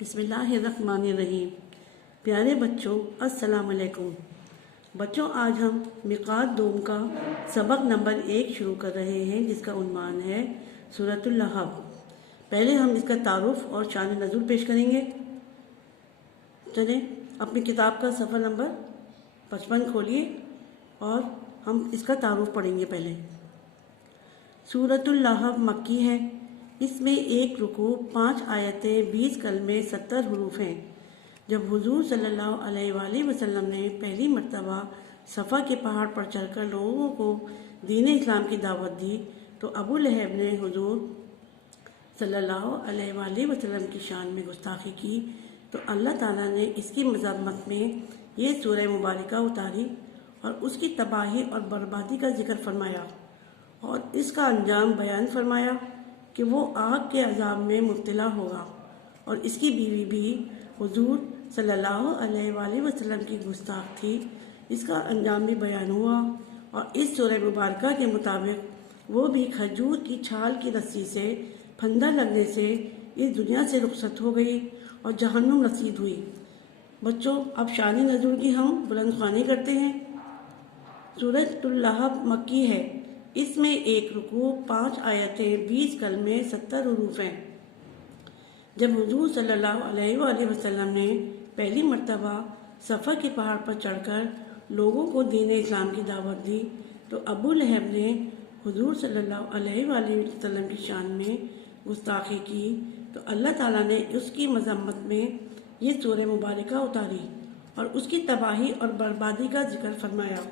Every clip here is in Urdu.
بسم اللہ الرحمن الرحیم۔ پیارے بچوں السلام علیکم۔ بچوں آج ہم مقاد دوم کا سبق نمبر 1 شروع کر رہے ہیں، جس کا عنوان ہے سورۃ اللہب۔ پہلے ہم اس کا تعارف اور شان نزول پیش کریں گے۔ چلیں اپنی کتاب کا صفحہ نمبر 55 کھولیے اور ہم اس کا تعارف پڑھیں گے۔ پہلے سورۃ اللہب مکی ہے۔ اس میں 1 رکوع، 5 آیتیں، 20 کلمے، 70 حروف ہیں۔ جب حضور صلی اللہ علیہ وآلہ وسلم نے پہلی مرتبہ صفا کے پہاڑ پر چڑھ کر لوگوں کو دین اسلام کی دعوت دی تو ابو لہب نے حضور صلی اللہ علیہ وآلہ وسلم کی شان میں گستاخی کی، تو اللہ تعالیٰ نے اس کی مذمت میں یہ سورہ مبارکہ اتاری اور اس کی تباہی اور بربادی کا ذکر فرمایا اور اس کا انجام بیان فرمایا کہ وہ آگ کے عذاب میں مبتلا ہوگا، اور اس کی بیوی بھی حضور صلی اللہ علیہ وآلہ وسلم کی گستاخ تھی۔ اس کا انجام بھی بیان ہوا، اور اس سورہ مبارکہ کے مطابق وہ بھی کھجور کی چھال کی رسی سے پھندا لگنے سے اس دنیا سے رخصت ہو گئی اور جہنم رسید ہوئی۔ بچوں اب شان نزول کی ہم بلند خوانی کرتے ہیں۔ سورۃ اللہب مکی ہے۔ اس میں 1 رکوع، 5 آیتیں، 20 کلمے، 70 حروف ہیں۔ جب حضور صلی اللہ علیہ وآلہ وسلم نے پہلی مرتبہ صفا کے پہاڑ پر چڑھ کر لوگوں کو دین اسلام کی دعوت دی تو ابو لہب نے حضور صلی اللہ علیہ وآلہ وسلم کی شان میں گستاخی کی، تو اللہ تعالیٰ نے اس کی مذمت میں یہ سورہ مبارکہ اتاری اور اس کی تباہی اور بربادی کا ذکر فرمایا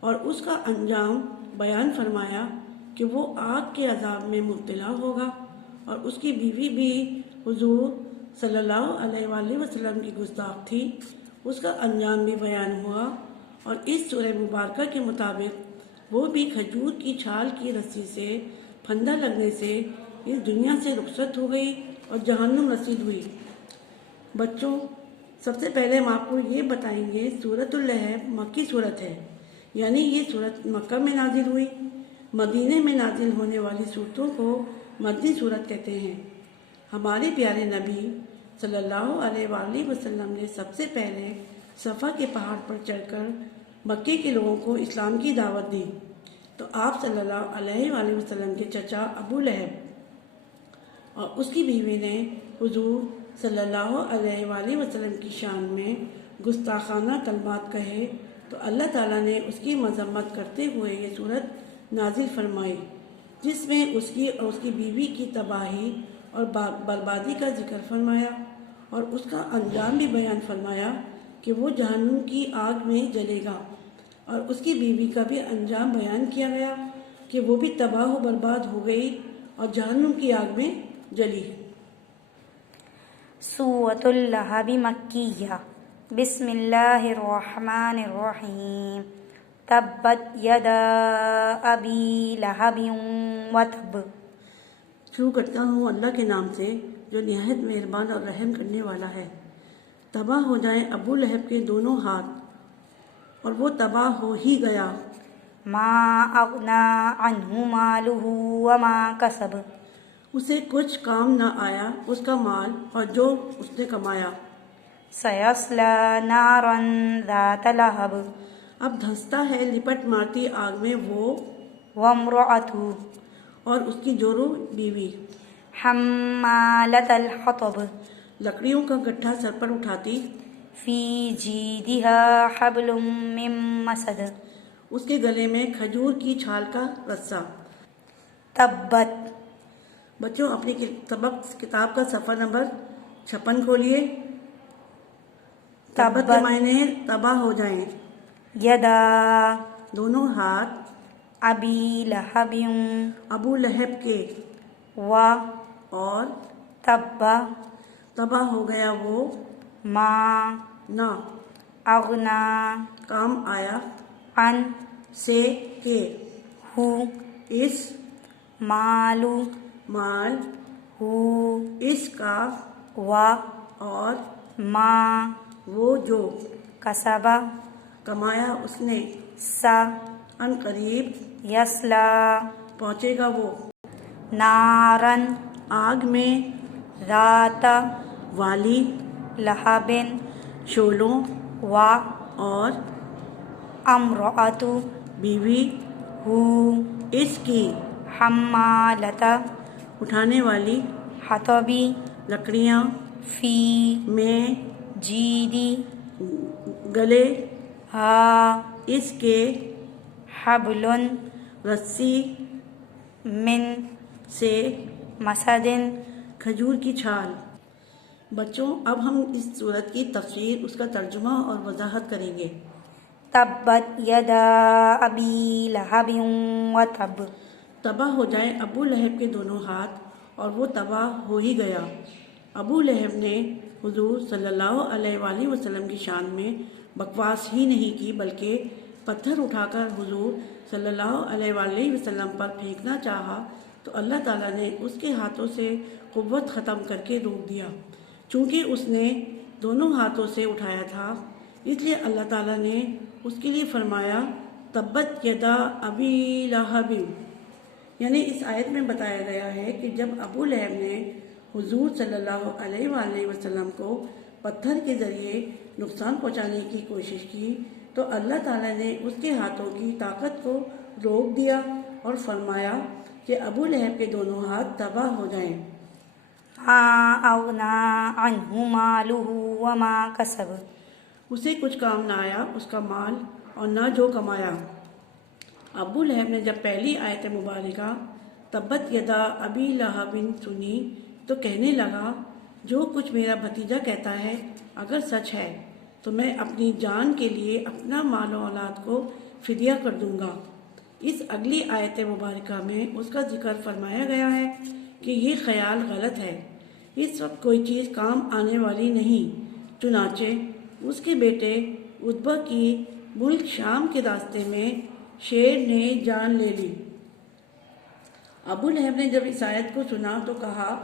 اور اس کا انجام بیان فرمایا کہ وہ آگ کے عذاب میں مبتلا ہوگا، اور اس کی بیوی بھی حضور صلی اللہ علیہ وآلہ وسلم کی گستاخ تھی۔ اس کا انجام بھی بیان ہوا، اور اس سورہ مبارکہ کے مطابق وہ بھی کھجور کی چھال کی رسی سے پھندا لگنے سے اس دنیا سے رخصت ہو گئی اور جہنم رسید ہوئی۔ بچوں سب سے پہلے ہم آپ کو یہ بتائیں گے، سورۃ اللہب مکی صورت ہے، یعنی یہ صورت مکہ میں نازل ہوئی۔ مدینے میں نازل ہونے والی صورتوں کو مدنی صورت کہتے ہیں۔ ہمارے پیارے نبی صلی اللہ علیہ وآلہ وسلم نے سب سے پہلے صفا کے پہاڑ پر چڑھ کر مکے کے لوگوں کو اسلام کی دعوت دی، تو آپ صلی اللہ علیہ وآلہ وسلم کے چچا ابو لہب اور اس کی بیوی نے حضور صلی اللہ علیہ وآلہ وسلم کی شان میں گستاخانہ کلمات کہے، تو اللہ تعالیٰ نے اس کی مذمت کرتے ہوئے یہ صورت نازل فرمائی، جس میں اس کی اور اس کی بیوی کی تباہی اور بربادی کا ذکر فرمایا اور اس کا انجام بھی بیان فرمایا کہ وہ جہنم کی آگ میں جلے گا، اور اس کی بیوی کا بھی انجام بیان کیا گیا کہ وہ بھی تباہ و برباد ہو گئی اور جہنم کی آگ میں جلی۔ سورۃ اللہب مکیہ۔ بسم اللہ الرحمن الرحیم۔ تبت یدا ابی لہب وتب۔ شروع کرتا ہوں اللہ کے نام سے جو نہایت مہربان اور رحم کرنے والا ہے۔ تباہ ہو جائیں ابو لہب کے دونوں ہاتھ، اور وہ تباہ ہو ہی گیا۔ ما اغنی عنہ مالہ وما کسب۔ اسے کچھ کام نہ آیا اس کا مال اور جو اس نے کمایا۔ سیصلی نارا ذات لہب۔ اب دھنستا ہے لپٹ مارتی آگ میں وہ وامرأتہ۔ اور اس کی جورو بیوی۔ حمالۃ الحطب۔ لکڑیوں کا گٹھا سر پر اٹھاتی۔ فی جیدہا حبل من مسد۔ اس کے گلے میں کھجور کی چھال کا رسہ۔ تبت۔ بچوں اپنی کتاب کا صفحہ نمبر 56 کھولیے۔ تبت کے معنی تباہ ہو جائیں۔ یدا۔ دونوں ہاتھ۔ ابی لہب۔ ابو لہب کے۔ و۔ اور۔ تب۔ تباہ ہو گیا وہ۔ ما۔ نہ۔ اغنا۔ کام آیا۔ ان۔ سے کہ۔ ہو۔ اس۔ مالو۔ مال۔ ہو۔ اس کا۔ و۔ اور۔ ما۔ وہ جو۔ کسب۔ کمایا اس نے۔ سا۔ ان قریب۔ یصلی۔ پہنچے گا وہ۔ نارن۔ آگ میں۔ ذات۔ والی لہب شولوں و اور امرأۃ بیوی ہو اس کی حمالۃ اٹھانے والی حطب لکڑیاں فی میں جیدی گلے ہا اس کے حبل رسی من سے مسد کھجور کی چھال۔ بچوں اب ہم اس صورت کی تفسیر، اس کا ترجمہ اور وضاحت کریں گے۔ تبت یدا ابی لہب وتب تباہ ہو جائیں ابو لہب کے دونوں ہاتھ، اور وہ تباہ ہو ہی گیا۔ ابو لہب نے حضور صلی اللہ علیہ وآلہ وسلم کی شان میں بکواس ہی نہیں کی، بلکہ پتھر اٹھا کر حضور صلی اللہ علیہ وآلہ وسلم پر پھینکنا چاہا تو اللہ تعالیٰ نے اس کے ہاتھوں سے قوت ختم کر کے روک دیا۔ چونکہ اس نے دونوں ہاتھوں سے اٹھایا تھا، اس لیے اللہ تعالیٰ نے اس کے لیے فرمایا تبت یدا ابی لہب، یعنی اس آیت میں بتایا گیا ہے کہ جب ابو لہب نے حضور صلی اللہ علیہ وآلہ وسلم کو پتھر کے ذریعے نقصان پہنچانے کی کوشش کی تو اللہ تعالیٰ نے اس کے ہاتھوں کی طاقت کو روک دیا اور فرمایا کہ ابو لہب کے دونوں ہاتھ تباہ ہو جائیں۔ ما اغنا عنہ مالہ وما کسب اسے کچھ کام نہ آیا اس کا مال اور نہ جو کمایا۔ ابو لہب نے جب پہلی آیت مبارکہ تبت یدا ابی لہب سنی تو کہنے لگا جو کچھ میرا بھتیجا کہتا ہے اگر سچ ہے تو میں اپنی جان کے لیے اپنا مال و اولاد کو فدیہ کر دوں گا۔ اس اگلی آیت مبارکہ میں اس کا ذکر فرمایا گیا ہے کہ یہ خیال غلط ہے، اس وقت کوئی چیز کام آنے والی نہیں۔ چنانچہ اس کے بیٹے عتبہ کی ملک شام کے راستے میں شیر نے جان لے لی۔ ابو لہب نے جب اس آیت کو سنا تو کہا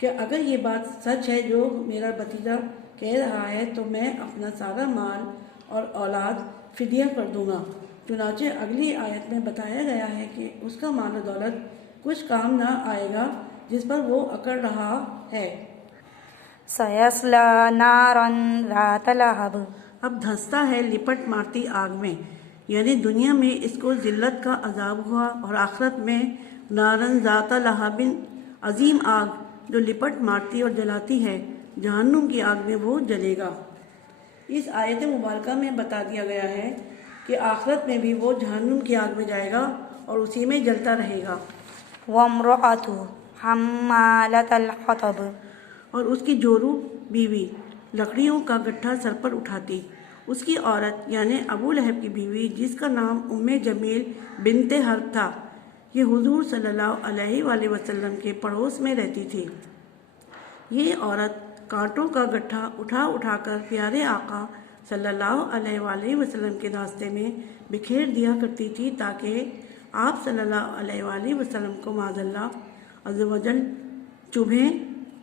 کہ اگر یہ بات سچ ہے جو میرا بھتیجا کہہ رہا ہے تو میں اپنا سارا مال اور اولاد فدیہ کر دوں گا۔ چنانچہ اگلی آیت میں بتایا گیا ہے کہ اس کا مال و دولت کچھ کام نہ آئے گا جس پر وہ اکڑ رہا ہے۔ سیصلی نارا ذات لہب اب دھنستا ہے لپٹ مارتی آگ میں، یعنی دنیا میں اس کو ذلت کا عذاب ہوا اور آخرت میں نارن ذات لہب عظیم آگ جو لپٹ مارتی اور جلاتی ہے، جہنم کی آگ میں وہ جلے گا۔ اس آیت مبارکہ میں بتا دیا گیا ہے کہ آخرت میں بھی وہ جہنم کی آگ میں جائے گا اور اسی میں جلتا رہے گا۔ وامرأۃ حمالۃ الحطب اور اس کی جورو بیوی لکڑیوں کا گٹھا سر پر اٹھاتی۔ اس کی عورت یعنی ابو لہب کی بیوی جس کا نام ام جمیل بنت حرب تھا، یہ حضور صلی اللہ علیہ وآلہ وسلم کے پڑوس میں رہتی تھی۔ یہ عورت کانٹوں کا گٹھا اٹھا اٹھا کر پیارے آقا صلی اللہ علیہ وآلہ وسلم کے راستے میں بکھیر دیا کرتی تھی تاکہ آپ صلی اللہ علیہ وآلہ وسلم کو معاذ اللہ عز و جل چبھیں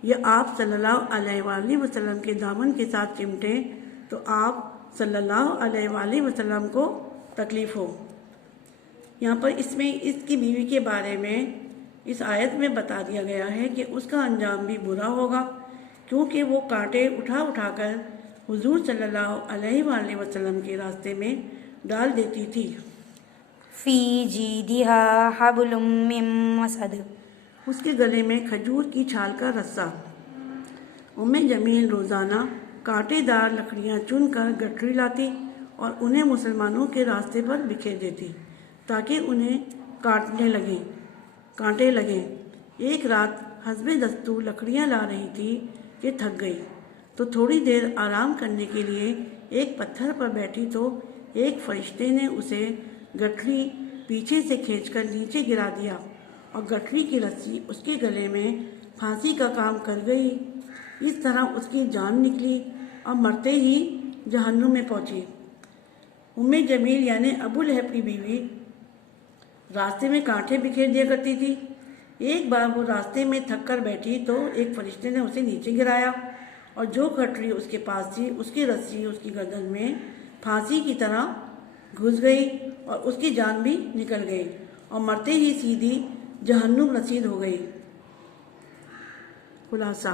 یا آپ صلی اللہ علیہ وآلہ وسلم کے دامن کے ساتھ چمٹیں تو آپ صلی اللہ علیہ وآلہ وسلم کو تکلیف ہو۔ یہاں پر اس کی بیوی کے بارے میں اس آیت میں بتا دیا گیا ہے کہ اس کا انجام بھی برا ہوگا، کیونکہ وہ کانٹے اٹھا اٹھا کر حضور صلی اللہ علیہ وآلہ وسلم کے راستے میں ڈال دیتی تھی۔ فی جیدہا حبل من مسد اس کے گلے میں کھجور کی چھال کا رسہ۔ ام جمیل روزانہ کانٹے دار لکڑیاں چن کر گٹھری لاتی اور انہیں مسلمانوں کے راستے پر بکھیر دیتی تاکہ انہیں کانٹے لگیں۔ ایک رات حسب دستور لکڑیاں لا رہی تھی کہ تھک گئی تو تھوڑی دیر آرام کرنے کے لیے ایک پتھر پر بیٹھی تو ایک فرشتے نے اسے گٹھری پیچھے سے کھینچ کر نیچے گرا دیا اور گٹھری کی رسی اس کے گلے میں پھانسی کا کام کر گئی۔ اس طرح اس کی جان نکلی اور مرتے ہی جہنم میں پہنچی۔ ام جمیل یعنی ابو لہب کی بیوی راستے میں کانٹے بکھیر دیا کرتی تھی۔ ایک بار وہ راستے میں تھک کر بیٹھی تو ایک فرشتے نے اسے نیچے گرایا اور جو گٹھری اس کے پاس تھی اس کی رسی اس کی گردن میں پھانسی کی طرح گھس گئی اور اس کی جان بھی نکل گئی اور مرتے ہی سیدھی جہنم رسید ہو گئی۔ خلاصہ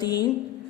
3,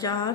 4,